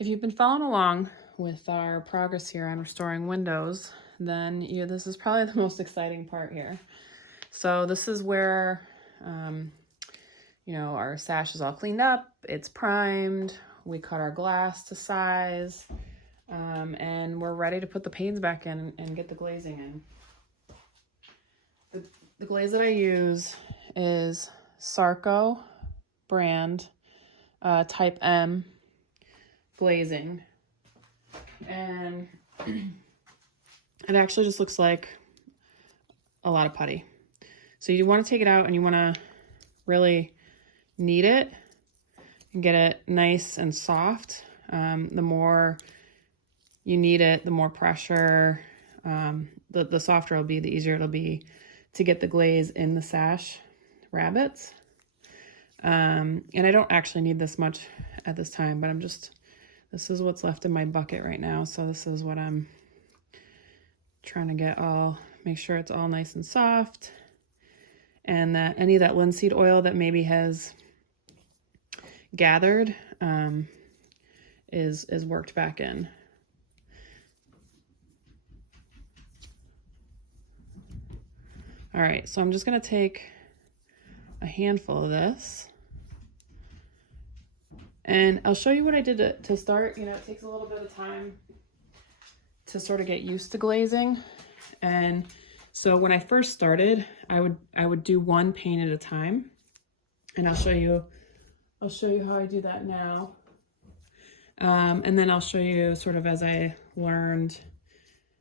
If you've been following along with our progress here on restoring windows, then this is probably the most exciting part here. So this is where, our sash is all cleaned up, it's primed, we cut our glass to size, and we're ready to put the panes back in and get the glazing in. The glaze that I use is Sarco brand, type M glazing, and it actually just looks like a lot of putty. So you want to take it out and you want to really knead it and get it nice and soft. The more you knead it, the more pressure, the softer it'll be, the easier it'll be to get the glaze in the sash rabbets. And I don't actually need this much at this time, but this is what's left in my bucket right now. So this is what I'm trying to make sure it's all nice and soft, and that any of that linseed oil that maybe has gathered is worked back in. All right, so I'm just gonna take a handful of this, and I'll show you what I did to start. It takes a little bit of time to sort of get used to glazing. And so when I first started, I would do one pane at a time, and I'll show you how I do that now. And then I'll show you sort of as I learned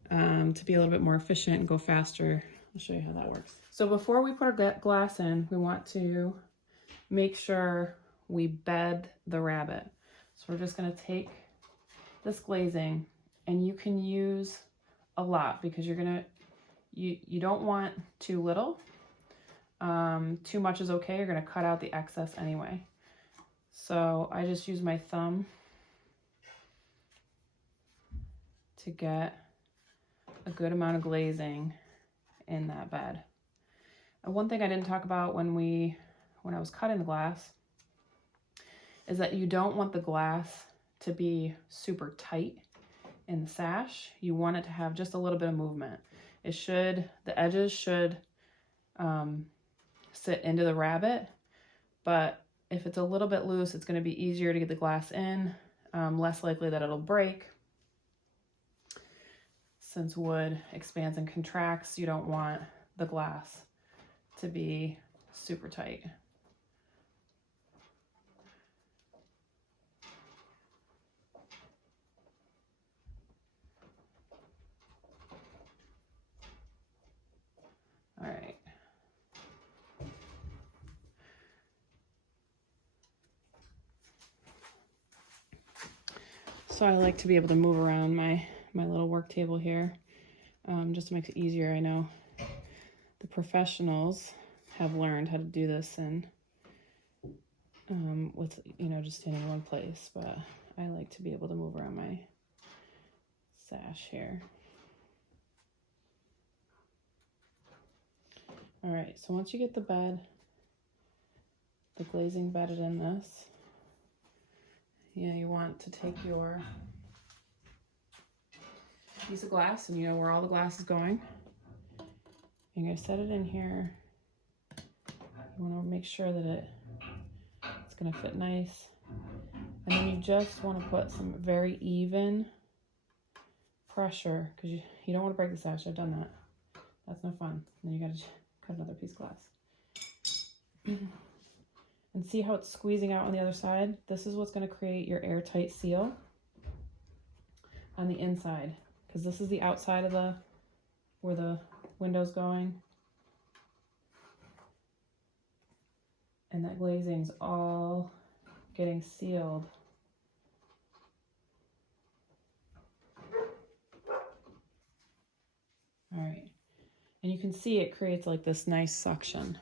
to be a little bit more efficient and go faster. I'll show you how that works. So before we put our glass in, we want to make sure we bed the rabbet. So we're just gonna take this glazing, and you can use a lot because you don't want too little. Too much is okay. You're gonna cut out the excess anyway. So I just use my thumb to get a good amount of glazing in that bed. And one thing I didn't talk about when I was cutting the glass is that you don't want the glass to be super tight in the sash. You want it to have just a little bit of movement. The edges should sit into the rabbet, but if it's a little bit loose, it's going to be easier to get the glass in, less likely that it'll break. Since wood expands and contracts, you don't want the glass to be super tight. All right. So I like to be able to move around my little work table here, just to make it easier. I know the professionals have learned how to do this and with just standing in one place, but I like to be able to move around my sash here. All right, so once you get the glazing bedded in this, you want to take your piece of glass, and where all the glass is going. You're gonna set it in here. You wanna make sure that it's gonna fit nice. And then you just wanna put some very even pressure, because you don't wanna break the sash. I've done that. That's no fun. Then you gotta cut another piece of glass. And see how it's squeezing out on the other side? This is what's gonna create your airtight seal on the inside, because this is the outside of where the window's going. And that glazing's all getting sealed. All right, and you can see it creates like this nice suction.